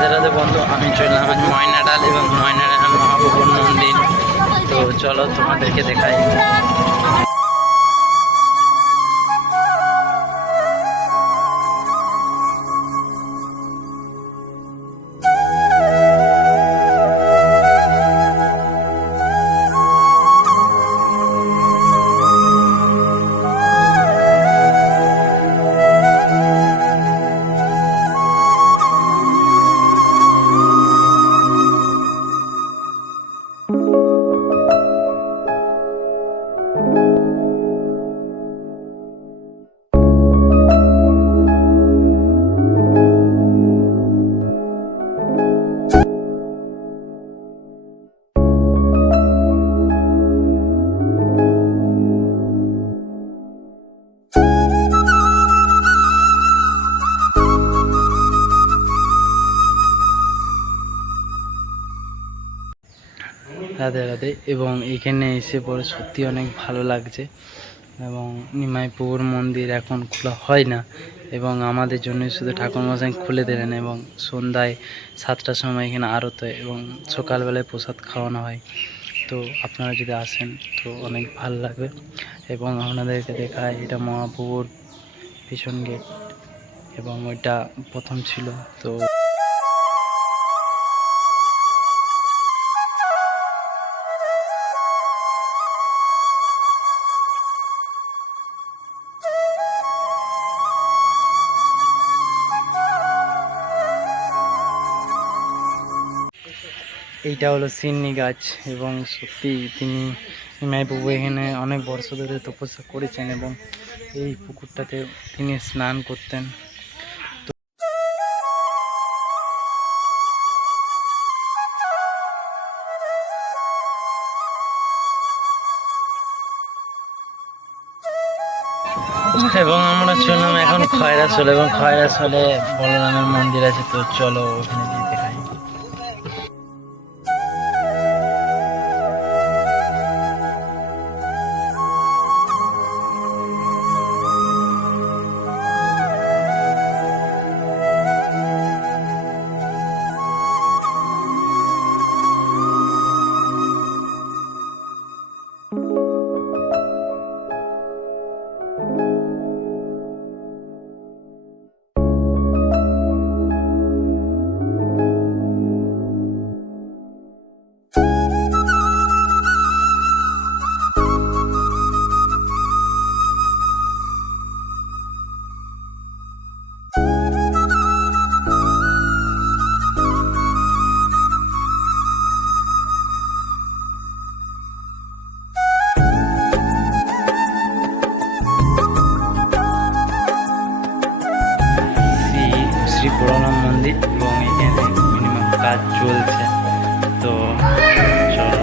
রাধে রাধে বন্ধু, আমি চললাম আজ ময়নাডাল এবং ময়নাডাল মহাপ্রভুর মন্দির। তো চলো তোমাদেরকে দেখাই। রাধে রাধে। এবং এখানে এসে পরে সত্যি অনেক ভালো লাগছে। এবং নিমাইপুর মন্দির এখন খোলা হয় না, এবং আমাদের জন্য শুধু ঠাকুরমশাই খুলে দিলেন। এবং সন্ধ্যায় 7টার সময় এখানে আরত হয় এবং সকালবেলায় প্রসাদ খাওয়ানো হয়। তো আপনারা যদি আসেন তো অনেক ভালো লাগবে। এবং আপনাদেরকে দেখায়, এটা মহাপ্রভুর পিছন গেট এবং ওইটা প্রথম ছিল। তো এইটা হলো সিন্নি গাছ। এবং সত্যি তিনি নিমাইবাবু এখানে অনেক বর্ষ ধরে তপস্যা করেছেন এবং এই পুকুরটাতে তিনি স্নান করতেন। এবং আমরা চললাম এখন খয়রাসোল, এবং খয়রাসোলে বলরামের মন্দির আছে। তো চলো ওখানে গিয়ে দেখাই। শ্রী বলরাম মন্দির, এবং এখানে মিনিমাম কাজ চলছে। তো চলো।